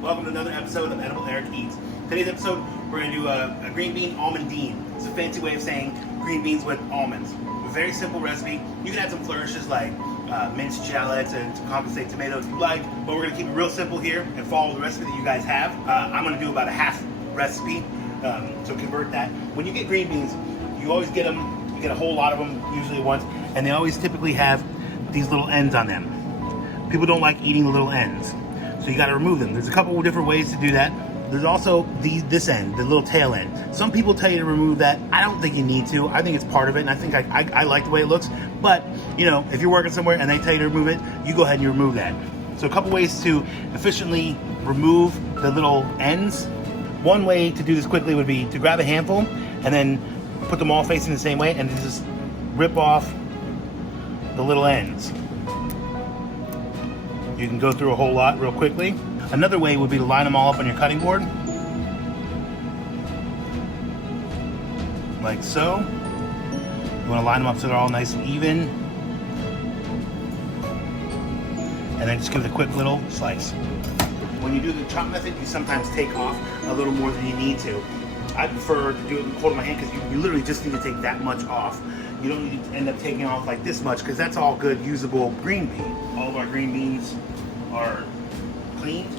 Welcome to another episode of Edible Eric Eats. Today's episode, we're going to do a green bean almondine. It's a fancy way of saying green beans with almonds. A very simple recipe. You can add some flourishes like minced shallots and some compensate tomatoes if you like, but we're going to keep it real simple here and follow the recipe that you guys have. I'm going to do about a half recipe, so convert that. When you get green beans, you always get them, you get a whole lot of them usually at once, and they always typically have these little ends on them. People don't like eating the little ends, so you got to remove them. There's a couple of different ways to do that. There's also this end, the little tail end. Some people tell you to remove that. I don't think you need to. I think it's part of it, and I think I like the way it looks. But, you know, if you're working somewhere and they tell you to remove it, you go ahead and you remove that. So a couple ways to efficiently remove the little ends. One way to do this quickly would be to grab a handful and then put them all facing the same way and just rip off the little ends. You can go through a whole lot real quickly. Another way would be to line them all up on your cutting board. Like so. You want to line them up so they're all nice and even. And then just give it a quick little slice. When you do the chop method, you sometimes take off a little more than you need to. I prefer to do it holding my hand because you literally just need to take that much off. You don't need to end up taking off like this much because that's all good, usable green bean. All of our green beans are cleaned,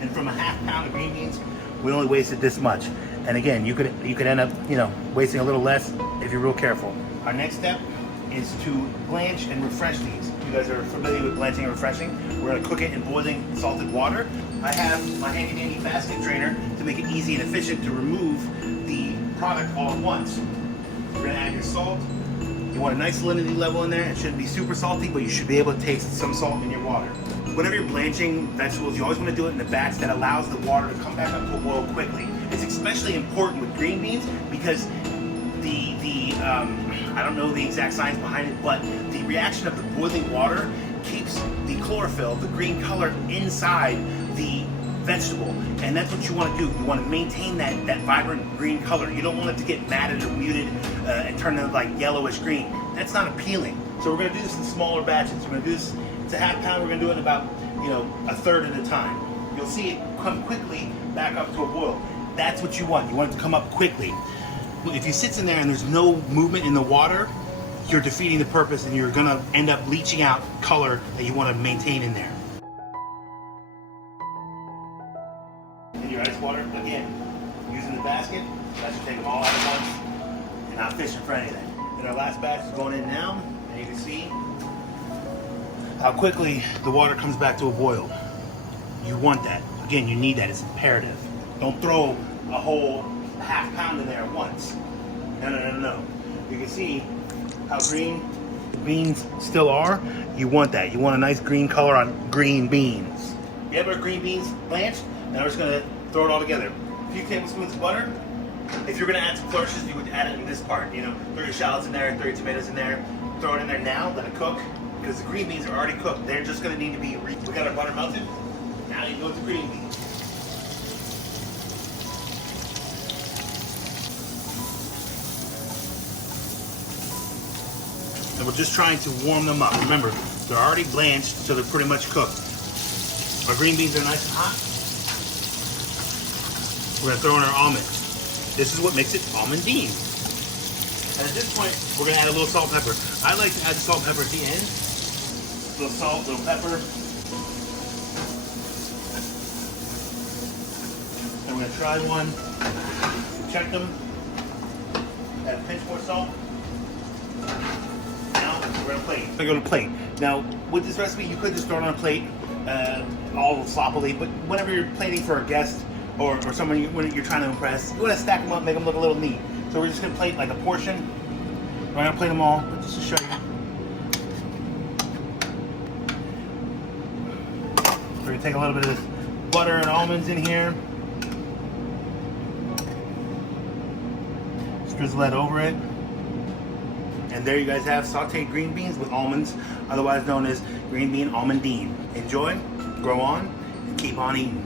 and from a half pound of green beans, we only wasted this much. And again, you could end up, wasting a little less if you're real careful. Our next step is to blanch and refresh these. You guys are familiar with blanching and refreshing. We're gonna cook it in boiling salted water. I have my handy dandy basket drainer to make it easy and efficient to remove the product all at once. We're gonna add your salt. You want a nice salinity level in there. It shouldn't be super salty, but you should be able to taste some salt in your water. Whenever you're blanching vegetables, you always want to do it in a batch that allows the water to come back up to a boil quickly. It's especially important with green beans because I don't know the exact science behind it, but the reaction of the boiling water keeps the chlorophyll, the green color, inside the vegetable, and that's what you want to do. You want to maintain that vibrant green color. You don't want it to get matted or muted and turn into like yellowish green. That's not appealing. So we're going to do this in smaller batches. We're going to do this, it's a half pound, we're going to do it in about a third at a time. You'll see it come quickly back up to a boil. That's what you want. You want it to come up quickly. If you sit in there and there's no movement in the water, you're defeating the purpose and you're going to end up leaching out color that you want to maintain in there. In your ice water, again, using the basket, that should take them all out at once and not fishing for anything. And our last batch is going in now, and you can see how quickly the water comes back to a boil. You want that. Again, you need that. It's imperative. Don't throw a whole half pound in there at once. No. You can see how green the beans still are. You want that. You want a nice green color on green beans. You have our green beans blanched. Now we're just going to throw it all together. A few tablespoons of butter. If you're going to add some flourishes, you would add it in this part. Throw your shallots in there, throw your tomatoes in there. Throw it in there now, let it cook, because the green beans are already cooked. They're just going to need to be we got our butter melted. Now you go with the green beans. And we're just trying to warm them up. Remember, they're already blanched, so they're pretty much cooked. Our green beans are nice and hot. We're gonna throw in our almonds. This is what makes it almondine. And at this point, we're gonna add a little salt and pepper. I like to add the salt and pepper at the end. A little salt, a little pepper. And we're gonna try one. Check them. Add a pinch more salt. Now we're gonna plate. We're gonna plate. Now with this recipe, you could just throw it on a plate, all sloppily. But whenever you're plating for a guest or someone you're trying to impress, you want to stack them up, make them look a little neat. So we're just gonna plate like a portion. We're gonna plate them all, but just to show you. We're gonna take a little bit of this butter and almonds in here. Just drizzle that over it. And there you guys have sauteed green beans with almonds, otherwise known as green bean almondine. Enjoy, grow on, and keep on eating.